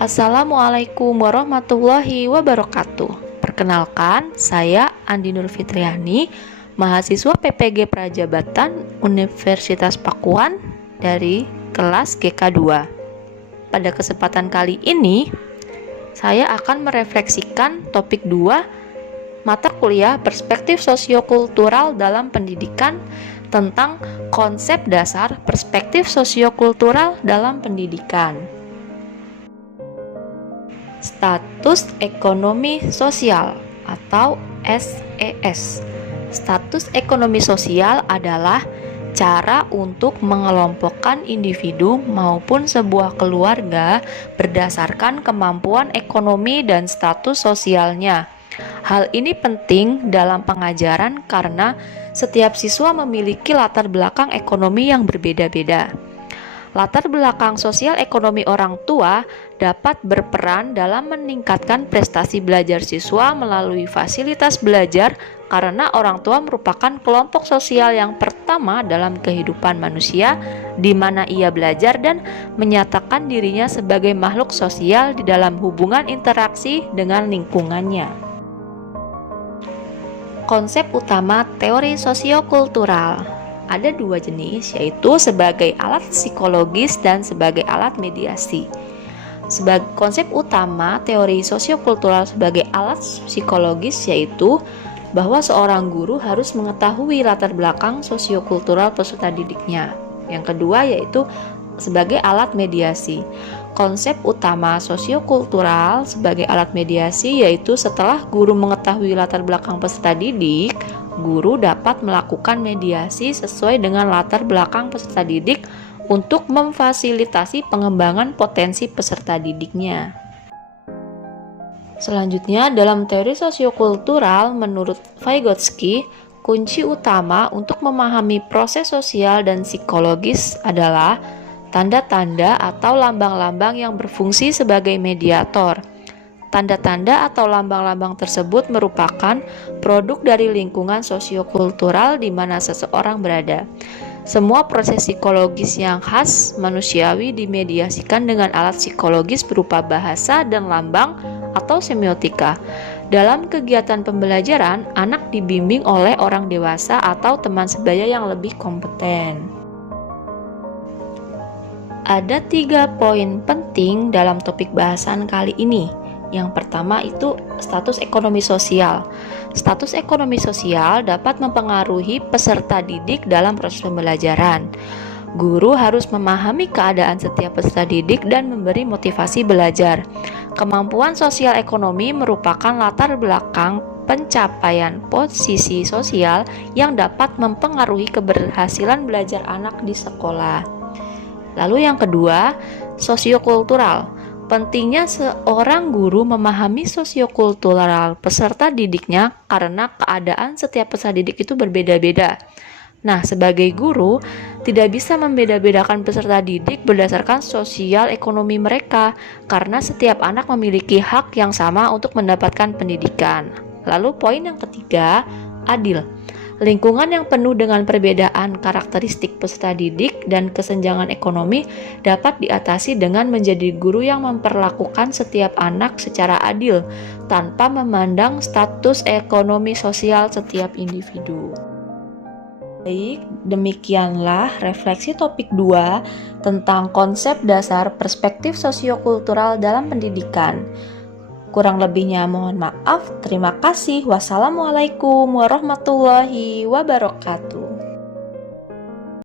Assalamualaikum warahmatullahi wabarakatuh. Perkenalkan, saya Andi Nur Fitriani, mahasiswa PPG Prajabatan Universitas Pakuan dari kelas GK2. Pada kesempatan kali ini, saya akan merefleksikan topik 2 mata kuliah Perspektif Sosiokultural dalam Pendidikan tentang konsep dasar perspektif sosiokultural dalam pendidikan. Status ekonomi sosial atau SES. Status ekonomi sosial adalah cara untuk mengelompokkan individu maupun sebuah keluarga berdasarkan kemampuan ekonomi dan status sosialnya. Hal ini penting dalam pengajaran karena setiap siswa memiliki latar belakang ekonomi yang berbeda-beda. Latar belakang sosial ekonomi orang tua dapat berperan dalam meningkatkan prestasi belajar siswa melalui fasilitas belajar karena orang tua merupakan kelompok sosial yang pertama dalam kehidupan manusia di mana ia belajar dan menyatakan dirinya sebagai makhluk sosial di dalam hubungan interaksi dengan lingkungannya. Konsep utama teori sosiokultural ada 2 jenis, yaitu sebagai alat psikologis dan sebagai alat mediasi. Konsep utama teori sosiokultural sebagai alat psikologis yaitu bahwa seorang guru harus mengetahui latar belakang sosiokultural peserta didiknya. Yang kedua yaitu sebagai alat mediasi. Konsep utama sosiokultural sebagai alat mediasi yaitu setelah guru mengetahui latar belakang peserta didik, guru dapat melakukan mediasi sesuai dengan latar belakang peserta didik untuk memfasilitasi pengembangan potensi peserta didiknya. Selanjutnya, dalam teori sosiokultural menurut Vygotsky, kunci utama untuk memahami proses sosial dan psikologis adalah tanda-tanda atau lambang-lambang yang berfungsi sebagai mediator. Tanda-tanda atau lambang-lambang tersebut merupakan produk dari lingkungan sosiokultural di mana seseorang berada. Semua proses psikologis yang khas manusiawi dimediasikan dengan alat psikologis berupa bahasa dan lambang atau semiotika. Dalam kegiatan pembelajaran, anak dibimbing oleh orang dewasa atau teman sebaya yang lebih kompeten. Ada 3 poin penting dalam topik bahasan kali ini. Yang pertama itu status ekonomi sosial. Status ekonomi sosial dapat mempengaruhi peserta didik dalam proses pembelajaran. Guru harus memahami keadaan setiap peserta didik dan memberi motivasi belajar. Kemampuan sosial ekonomi merupakan latar belakang pencapaian posisi sosial yang dapat mempengaruhi keberhasilan belajar anak di sekolah. Lalu yang kedua, sosiokultural. Pentingnya seorang guru memahami sosiokultural peserta didiknya karena keadaan setiap peserta didik itu berbeda-beda. Nah, sebagai guru, tidak bisa membeda-bedakan peserta didik berdasarkan sosial ekonomi mereka karena setiap anak memiliki hak yang sama untuk mendapatkan pendidikan. Lalu poin yang ketiga, adil. Lingkungan yang penuh dengan perbedaan karakteristik peserta didik dan kesenjangan ekonomi dapat diatasi dengan menjadi guru yang memperlakukan setiap anak secara adil tanpa memandang status ekonomi sosial setiap individu. Baik, demikianlah refleksi topik 2 tentang konsep dasar perspektif sosiokultural dalam pendidikan. Kurang lebihnya mohon maaf. Terima kasih. Wassalamualaikum warahmatullahi wabarakatuh.